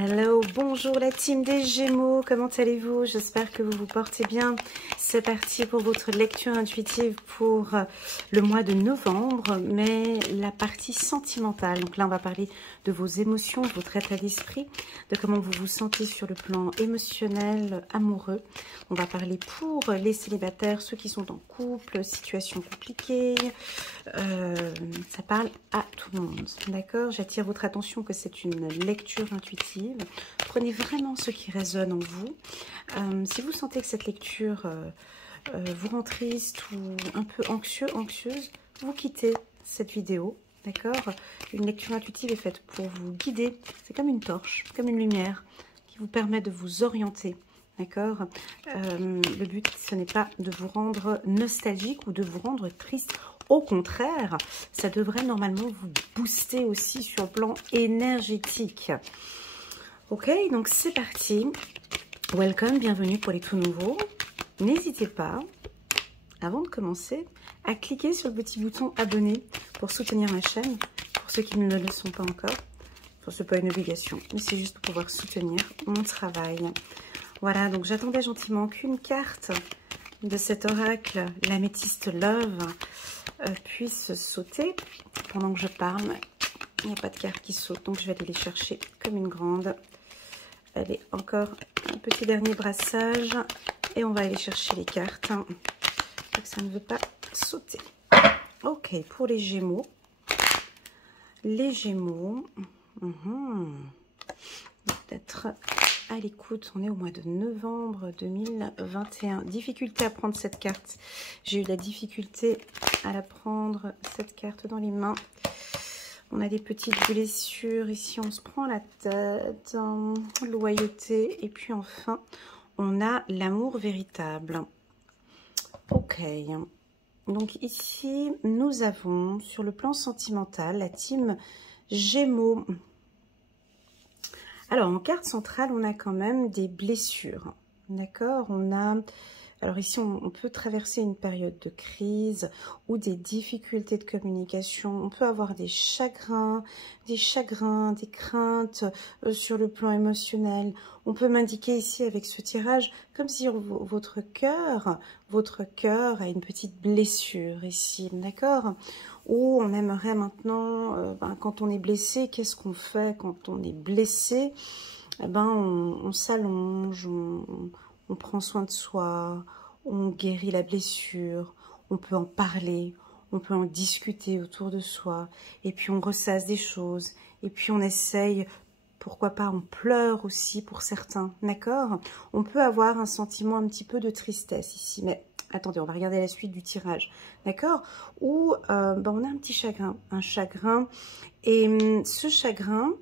Hello, bonjour la team des Gémeaux, comment allez-vous? J'espère que vous vous portez bien. C'est parti pour votre lecture intuitive pour le mois de novembre, mais la partie sentimentale. Donc là, on va parler de vos émotions, de votre état d'esprit, de comment vous vous sentez sur le plan émotionnel, amoureux. On va parler pour les célibataires, ceux qui sont en couple, situation compliquée. Ça parle à tout le monde, d'accord? J'attire votre attention que c'est une lecture intuitive. Prenez vraiment ce qui résonne en vous. Si vous sentez que cette lecture vous rend triste ou un peu anxieuse, vous quittez cette vidéo, d'accord? Une lecture intuitive est faite pour vous guider. C'est comme une torche, comme une lumière qui vous permet de vous orienter. D'accord. Le but, ce n'est pas de vous rendre nostalgique ou de vous rendre triste. Au contraire, ça devrait normalement vous booster aussi sur le plan énergétique. Ok, donc c'est parti. Welcome, bienvenue pour les tout nouveaux. N'hésitez pas, avant de commencer, à cliquer sur le petit bouton abonner pour soutenir ma chaîne. Pour ceux qui ne le sont pas encore. Enfin, ce n'est pas une obligation, mais c'est juste pour pouvoir soutenir mon travail. Voilà, donc j'attendais gentiment qu'une carte de cet oracle, l'améthyste Love, puisse sauter pendant que je parle. Il n'y a pas de carte qui saute, donc je vais aller les chercher comme une grande. Allez, encore un petit dernier brassage et on va aller chercher les cartes. Donc ça ne veut pas sauter. Ok, pour les Gémeaux. Les Gémeaux, peut-être à l'écoute, on est au mois de novembre 2021. Difficulté à prendre cette carte. J'ai eu de la difficulté à la prendre, cette carte dans les mains. On a des petites blessures ici, on se prend la tête, loyauté. Et puis enfin, on a l'amour véritable. Ok. Donc ici, nous avons sur le plan sentimental la team Gémeaux. Alors, en carte centrale, on a quand même des blessures, d'accord? On a, alors ici, on peut traverser une période de crise ou des difficultés de communication. On peut avoir des chagrins, des craintes sur le plan émotionnel. On peut m'indiquer ici avec ce tirage, comme si votre cœur a une petite blessure ici, d'accord? Ou on aimerait maintenant, quand on est blessé, qu'est-ce qu'on fait quand on est blessé? On s'allonge, on prend soin de soi, on guérit la blessure, on peut en parler, on peut en discuter autour de soi, et puis on ressasse des choses, et puis on essaye, pourquoi pas, on pleure aussi pour certains, d'accord? On peut avoir un sentiment un petit peu de tristesse ici, mais attendez, on va regarder la suite du tirage, d'accord? Ou on a un petit chagrin, et ce chagrin,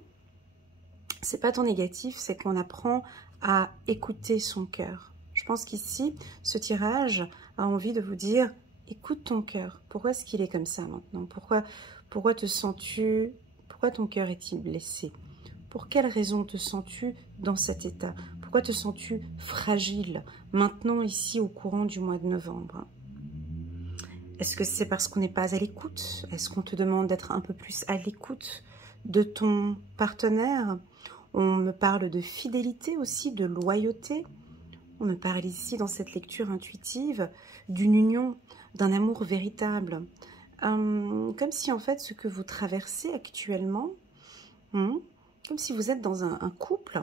c'est pas tant négatif, c'est qu'on apprend à écouter son cœur. Je pense qu'ici, ce tirage a envie de vous dire, écoute ton cœur. Pourquoi est-ce qu'il est comme ça maintenant? Pourquoi te sens-tu, pourquoi ton cœur est-il blessé? Pour quelle raison te sens-tu dans cet état? Pourquoi te sens-tu fragile maintenant ici au courant du mois de novembre? Est-ce que c'est parce qu'on n'est pas à l'écoute? Est-ce qu'on te demande d'être un peu plus à l'écoute de ton partenaire? On me parle de fidélité aussi, de loyauté. On me parle ici dans cette lecture intuitive d'une union, d'un amour véritable. Comme si en fait ce que vous traversez actuellement, comme si vous êtes dans un couple.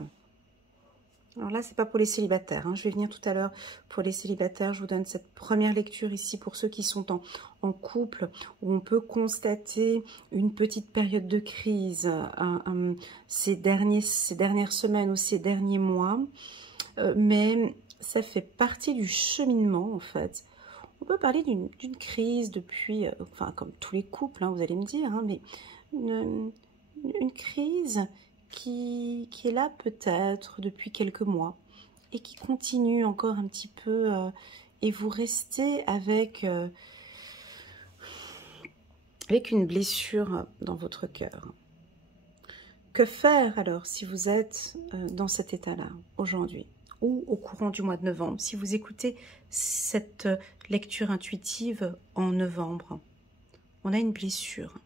Alors là, c'est pas pour les célibataires. Je vais venir tout à l'heure pour les célibataires. Je vous donne cette première lecture ici pour ceux qui sont en couple, où on peut constater une petite période de crise ces dernières semaines ou ces derniers mois. Mais ça fait partie du cheminement, en fait. On peut parler d'une crise depuis, comme tous les couples, vous allez me dire, mais une crise qui est là peut-être depuis quelques mois et qui continue encore un petit peu et vous restez avec une blessure dans votre cœur. Que faire alors si vous êtes dans cet état-là aujourd'hui ou au courant du mois de novembre, si vous écoutez cette lecture intuitive en novembre? On a une blessure,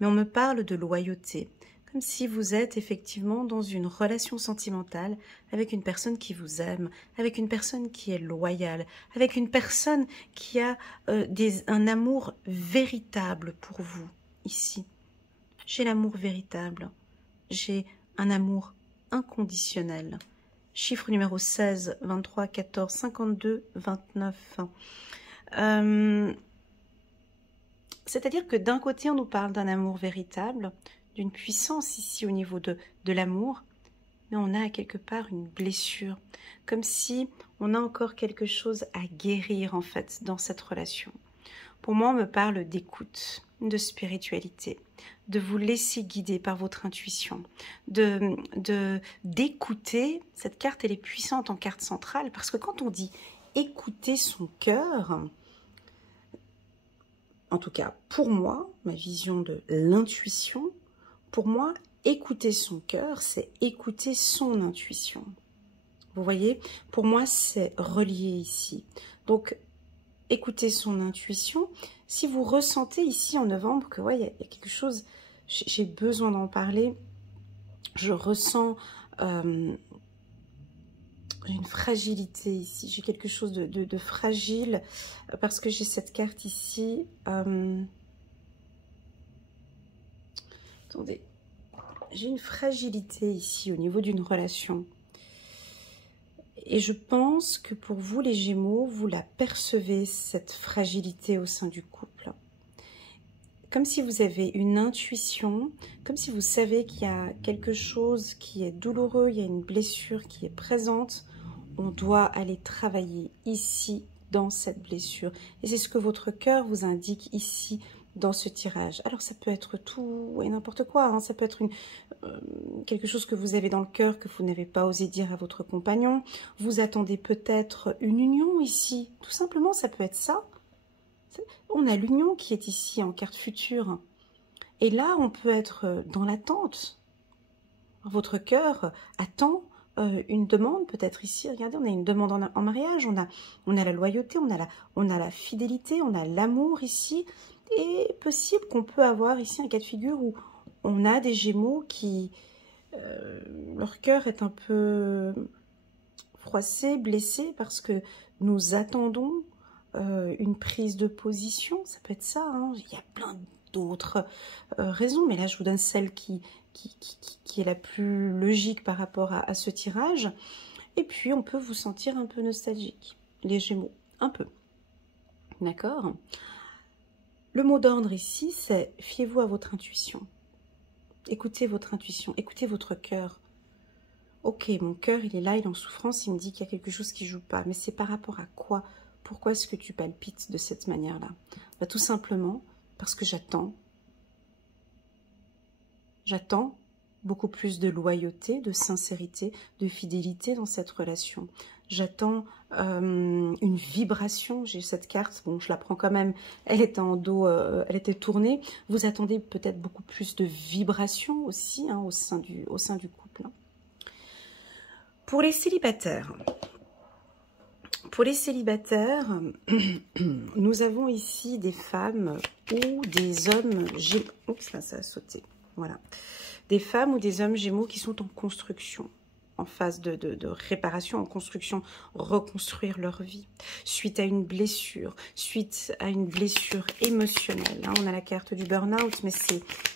mais on me parle de loyauté, Comme si vous êtes effectivement dans une relation sentimentale avec une personne qui vous aime, avec une personne qui est loyale, avec une personne qui a un amour véritable pour vous, ici. J'ai l'amour véritable, j'ai un amour inconditionnel. Chiffre numéro 16, 23, 14, 52, 29. C'est-à-dire que d'un côté, on nous parle d'un amour véritable, d'une puissance ici au niveau de l'amour, mais on a quelque part une blessure, comme si on a encore quelque chose à guérir en fait dans cette relation. Pour moi, on me parle d'écoute, de spiritualité, de vous laisser guider par votre intuition, d'écouter. Cette carte, elle est puissante en carte centrale, parce que quand on dit écouter son cœur, en tout cas pour moi, ma vision de l'intuition, pour moi, écouter son cœur, c'est écouter son intuition. Vous voyez, pour moi, c'est relié ici. Donc, écoutez son intuition. Si vous ressentez ici en novembre que ouais, il y a quelque chose, j'ai besoin d'en parler, je ressens une fragilité ici, j'ai quelque chose de fragile, parce que j'ai cette carte ici. Attendez, j'ai une fragilité ici au niveau d'une relation. Et je pense que pour vous, les Gémeaux, vous la percevez, cette fragilité au sein du couple. Comme si vous avez une intuition, comme si vous savez qu'il y a quelque chose qui est douloureux, il y a une blessure qui est présente. On doit aller travailler ici, dans cette blessure. Et c'est ce que votre cœur vous indique ici, dans ce tirage. Alors ça peut être tout et n'importe quoi, hein. Ça peut être quelque chose que vous avez dans le cœur que vous n'avez pas osé dire à votre compagnon. Vous attendez peut-être une union ici, tout simplement, ça peut être ça. On a l'union qui est ici en carte future. Et là, on peut être dans l'attente. Votre cœur attend une demande, peut-être ici. Regardez, on a une demande en mariage, on a la loyauté, on a la fidélité, on a l'amour ici. Et possible qu'on peut avoir ici un cas de figure où on a des Gémeaux qui, leur cœur est un peu froissé, blessé, parce que nous attendons une prise de position. Ça peut être ça, hein. Il y a plein d'autres raisons, mais là je vous donne celle qui est la plus logique par rapport à ce tirage. Et puis on peut vous sentir un peu nostalgique, les Gémeaux, un peu. D'accord ? Le mot d'ordre ici, c'est fiez-vous à votre intuition. Écoutez votre intuition, écoutez votre cœur. Ok, mon cœur, il est là, il est en souffrance, il me dit qu'il y a quelque chose qui ne joue pas. Mais c'est par rapport à quoi? Pourquoi est-ce que tu palpites de cette manière-là? Bah, tout simplement parce que j'attends. J'attends beaucoup plus de loyauté, de sincérité, de fidélité dans cette relation. J'attends une vibration. J'ai cette carte, bon, je la prends quand même, elle était en dos, elle était tournée. Vous attendez peut-être beaucoup plus de vibration aussi, hein, au sein du couple. Pour les célibataires, nous avons ici des femmes ou des hommes Gémeaux. Oups, là, ça a sauté. Voilà. Des femmes ou des hommes Gémeaux qui sont en construction, en phase de réparation, en construction, reconstruire leur vie, suite à une blessure émotionnelle. Hein. On a la carte du burn-out, mais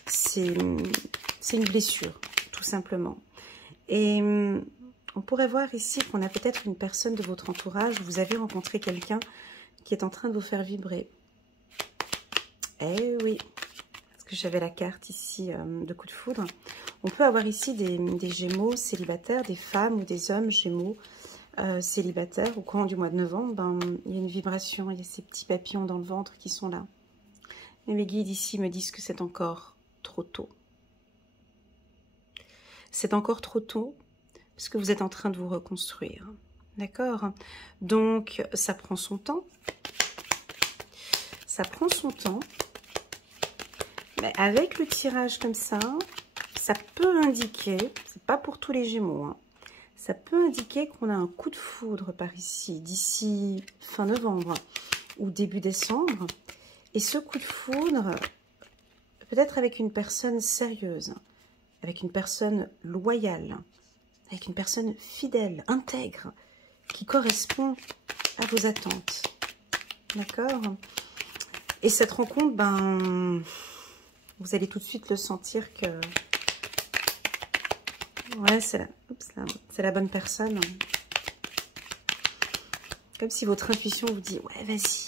c'est une blessure, tout simplement. Et on pourrait voir ici qu'on a peut-être une personne de votre entourage, vous avez rencontré quelqu'un qui est en train de vous faire vibrer. Eh oui, parce que j'avais la carte ici de coup de foudre. On peut avoir ici des Gémeaux célibataires, des femmes ou des hommes Gémeaux célibataires. Au courant du mois de novembre, ben, il y a une vibration, il y a ces petits papillons dans le ventre qui sont là. Et mes guides ici me disent que c'est encore trop tôt. C'est encore trop tôt parce que vous êtes en train de vous reconstruire. D'accord? Donc, ça prend son temps. Ça prend son temps. Mais avec le tirage comme ça peut indiquer, c'est pas pour tous les Gémeaux, hein, ça peut indiquer qu'on a un coup de foudre par ici, d'ici fin novembre ou début décembre. Et ce coup de foudre, peut-être avec une personne sérieuse, avec une personne loyale, avec une personne fidèle, intègre, qui correspond à vos attentes. D'accord? Et cette rencontre, ben, vous allez tout de suite le sentir que... Ouais, c'est la bonne personne. Comme si votre intuition vous dit, ouais, vas-y.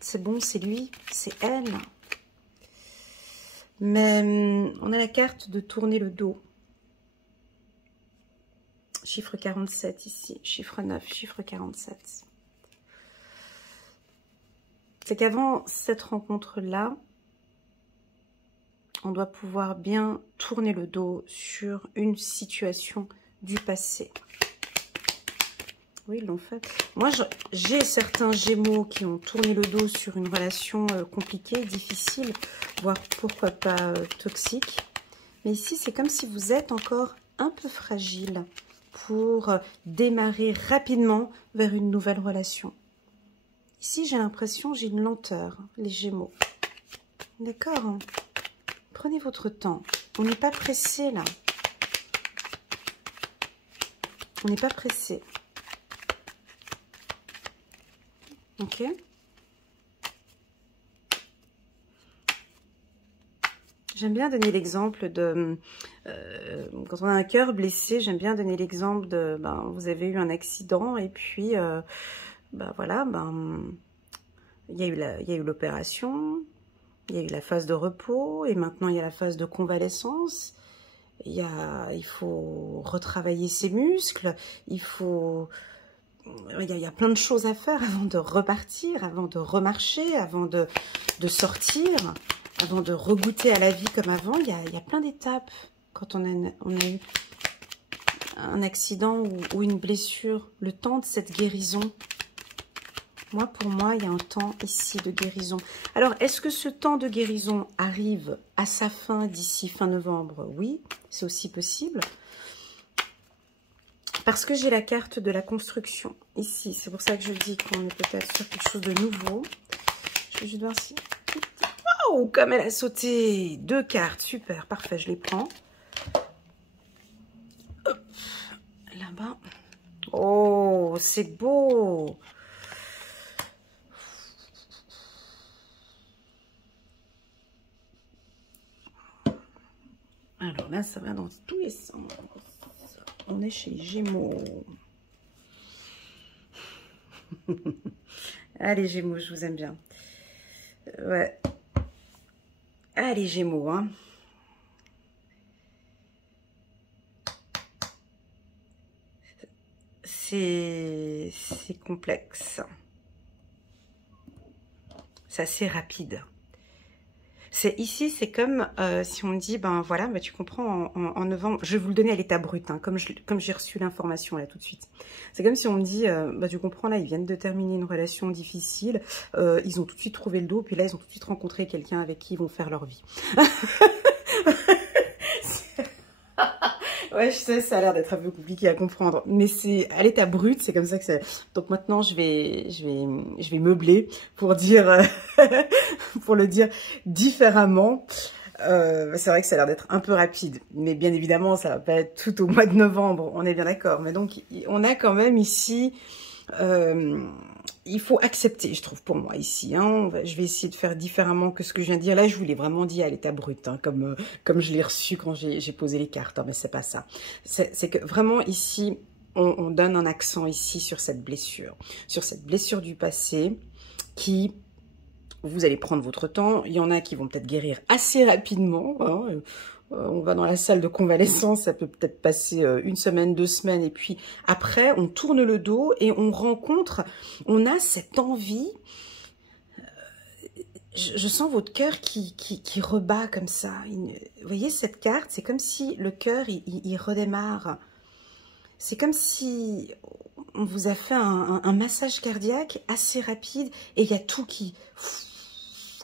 C'est bon, c'est lui, c'est elle. Mais on a la carte de tourner le dos. Chiffre 47 ici, chiffre 9, chiffre 47. C'est qu'avant cette rencontre-là, on doit pouvoir bien tourner le dos sur une situation du passé. Oui, ils l'ont fait. Moi, j'ai certains Gémeaux qui ont tourné le dos sur une relation compliquée, difficile, voire pourquoi pas toxique. Mais ici, c'est comme si vous êtes encore un peu fragile pour démarrer rapidement vers une nouvelle relation. Ici, j'ai l'impression, j'ai une lenteur, les Gémeaux. D'accord? Prenez votre temps. On n'est pas pressé, là. On n'est pas pressé. Ok? J'aime bien donner l'exemple de... quand on a un cœur blessé, j'aime bien donner l'exemple de... Ben, vous avez eu un accident et puis... ben voilà, ben... il y a eu l'opération... Il y a eu la phase de repos et maintenant il y a la phase de convalescence. Il faut retravailler ses muscles, il y a plein de choses à faire avant de repartir, avant de remarcher, avant de sortir, avant de regoûter à la vie comme avant. Il y a plein d'étapes quand on a eu un accident ou une blessure, le temps de cette guérison. Moi, pour moi, il y a un temps ici de guérison. Alors, est-ce que ce temps de guérison arrive à sa fin d'ici fin novembre? Oui, c'est aussi possible. Parce que j'ai la carte de la construction ici. C'est pour ça que je dis qu'on est peut-être sur quelque chose de nouveau. Je vais juste voir si... Oh, comme elle a sauté! 2 cartes, super, parfait, je les prends. Là-bas. Oh, c'est beau! Alors là, ça va dans tous les sens. On est chez les Gémeaux. Allez, Gémeaux, je vous aime bien. Ouais. Allez, Gémeaux, hein. C'est complexe. C'est assez rapide. Ici, c'est comme si on me dit, ben voilà, ben, tu comprends, en novembre, je vais vous le donner à l'état brut, hein, comme j'ai reçu l'information là tout de suite. C'est comme si on me dit, ben, tu comprends, là, ils viennent de terminer une relation difficile, ils ont tout de suite trouvé le dos, puis là, ils ont tout de suite rencontré quelqu'un avec qui ils vont faire leur vie. Ouais, je sais, ça a l'air d'être un peu compliqué à comprendre, mais c'est à l'état brut, c'est comme ça que c'est. Donc maintenant, je vais meubler pour dire, pour le dire différemment. C'est vrai que ça a l'air d'être un peu rapide, mais bien évidemment, ça va pas être tout au mois de novembre, on est bien d'accord. Mais donc, on a quand même ici, il faut accepter, je trouve, pour moi ici. Hein, je vais essayer de faire différemment que ce que je viens de dire. Là, je vous l'ai vraiment dit à l'état brut, hein, comme je l'ai reçu quand j'ai posé les cartes. Hein, mais c'est pas ça. C'est que vraiment ici, on donne un accent ici sur cette blessure du passé qui... Vous allez prendre votre temps. Il y en a qui vont peut-être guérir assez rapidement. Hein. On va dans la salle de convalescence, ça peut peut-être passer 1 semaine, 2 semaines. Et puis après, on tourne le dos et on rencontre, on a cette envie. Je sens votre cœur qui rebat comme ça. Vous voyez cette carte, c'est comme si le cœur, il redémarre. C'est comme si on vous a fait un massage cardiaque assez rapide et il y a tout qui...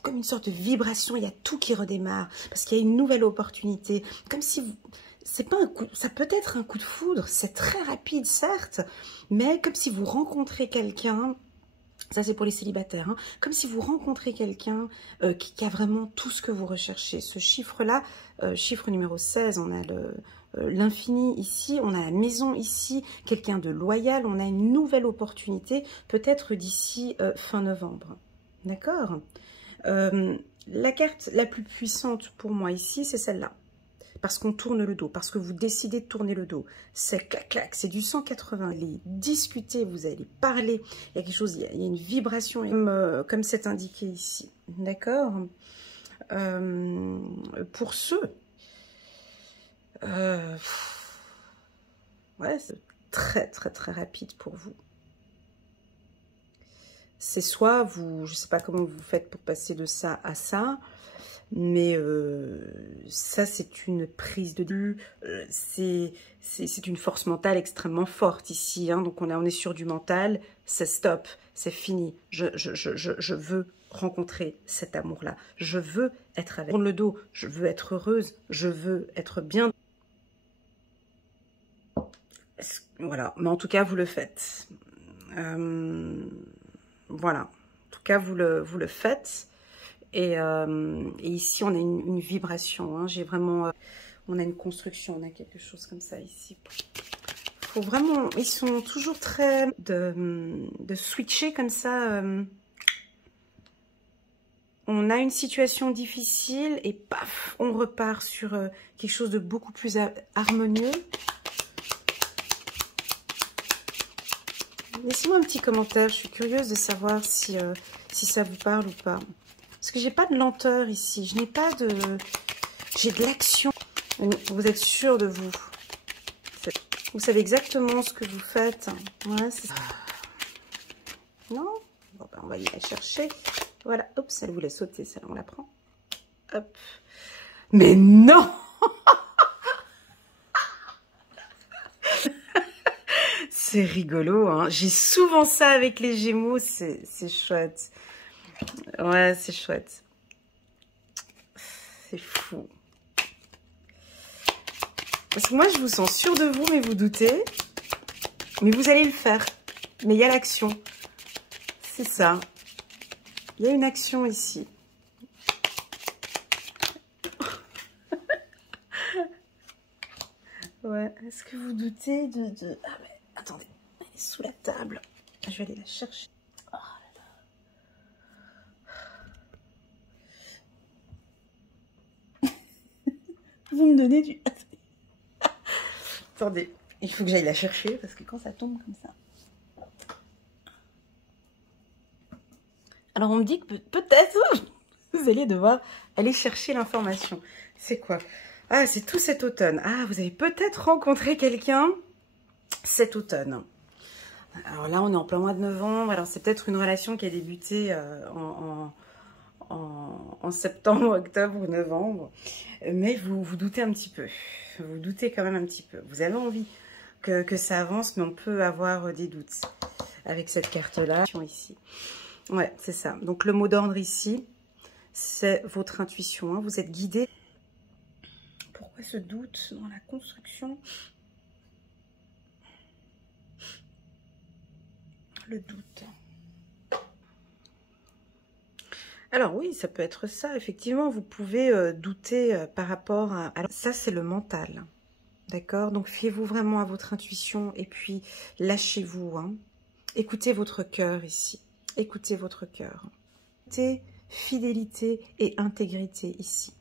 comme une sorte de vibration, il y a tout qui redémarre, parce qu'il y a une nouvelle opportunité, comme si vous... c'est pas un coup, ça peut être un coup de foudre, c'est très rapide certes, mais comme si vous rencontrez quelqu'un Ça, c'est pour les célibataires. Hein. Comme si vous rencontrez quelqu'un qui a vraiment tout ce que vous recherchez. Ce chiffre-là, chiffre numéro 16, on a l'infini ici, on a la maison ici, quelqu'un de loyal, on a une nouvelle opportunité, peut-être d'ici fin novembre. D'accord? La carte la plus puissante pour moi ici, c'est celle-là. Parce qu'on tourne le dos, parce que vous décidez de tourner le dos. C'est clac, clac, c'est du 180. Vous allez discuter, vous allez parler. Il y a quelque chose, il y a une vibration, comme c'est indiqué ici. D'accord? Pour ceux... ouais, c'est très, très, très rapide pour vous. C'est soit vous... Je ne sais pas comment vous faites pour passer de ça à ça. Mais ça, c'est une prise de vue, c'est une force mentale extrêmement forte ici. Hein. Donc, on est sur du mental, c'est stop, c'est fini. Je veux rencontrer cet amour-là. Je veux être avec le dos, je veux être heureuse, je veux être bien. Voilà, mais en tout cas, vous le faites. Voilà, en tout cas, vous le faites. Et ici, on a une vibration. Hein. J'ai vraiment... on a une construction, on a quelque chose comme ça ici. Faut vraiment... Ils sont toujours très... de switcher comme ça. On a une situation difficile et paf, on repart sur quelque chose de beaucoup plus harmonieux. Laissez-moi un petit commentaire. Je suis curieuse de savoir si ça vous parle ou pas. Parce que j'ai pas de lenteur ici, je n'ai pas de... J'ai de l'action. Vous êtes sûr de vous. Vous savez exactement ce que vous faites. Ouais, c'est ça. Non? Bon, ben, on va y aller chercher. Voilà, hop, ça voulait sauter, celle-là, on la prend. Hop. Mais non! C'est rigolo, hein. J'ai souvent ça avec les Gémeaux, c'est chouette. Ouais, c'est chouette. C'est fou. Parce que moi, je vous sens sûre de vous, mais vous doutez. Mais vous allez le faire. Mais il y a l'action. C'est ça. Il y a une action ici. Ouais. Est-ce que vous doutez de... Ah, mais attendez. Elle est sous la table. Je vais aller la chercher. Oh là là. Vous me donnez du... Attendez. Il faut que j'aille la chercher parce que quand ça tombe comme ça... Alors, on me dit que peut-être vous allez devoir aller chercher l'information. C'est quoi? Ah, c'est tout cet automne. Ah, vous avez peut-être rencontré quelqu'un cet automne. Alors là, on est en plein mois de novembre. Alors, c'est peut-être une relation qui a débuté en septembre, octobre ou novembre. Mais vous doutez un petit peu. Vous doutez quand même un petit peu. Vous avez envie que ça avance, mais on peut avoir des doutes avec cette carte-là. Ici. Ouais, c'est ça. Donc, le mot d'ordre ici, c'est votre intuition. Hein. Vous êtes guidé. Pourquoi ce doute dans la construction? Le doute. Alors oui, ça peut être ça. Effectivement, vous pouvez douter par rapport à... Alors, ça, c'est le mental. D'accord? Donc, fiez-vous vraiment à votre intuition et puis lâchez-vous. Hein. Écoutez votre cœur ici. Écoutez votre cœur. Fidélité et intégrité ici.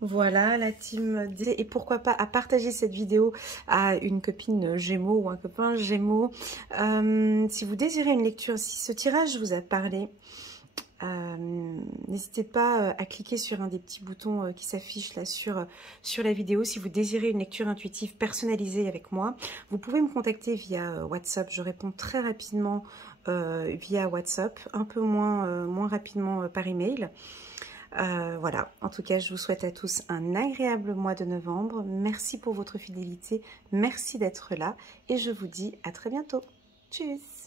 Voilà la team D. Et pourquoi pas à partager cette vidéo à une copine Gémeaux ou un copain Gémeaux. Si vous désirez une lecture, si ce tirage vous a parlé, n'hésitez pas à cliquer sur un des petits boutons qui s'affichent là sur la vidéo. Si vous désirez une lecture intuitive personnalisée avec moi, vous pouvez me contacter via WhatsApp. Je réponds très rapidement via WhatsApp, un peu moins rapidement par email. Voilà, en tout cas, je vous souhaite à tous un agréable mois de novembre. Merci pour votre fidélité, merci d'être là et je vous dis à très bientôt. Tchuss!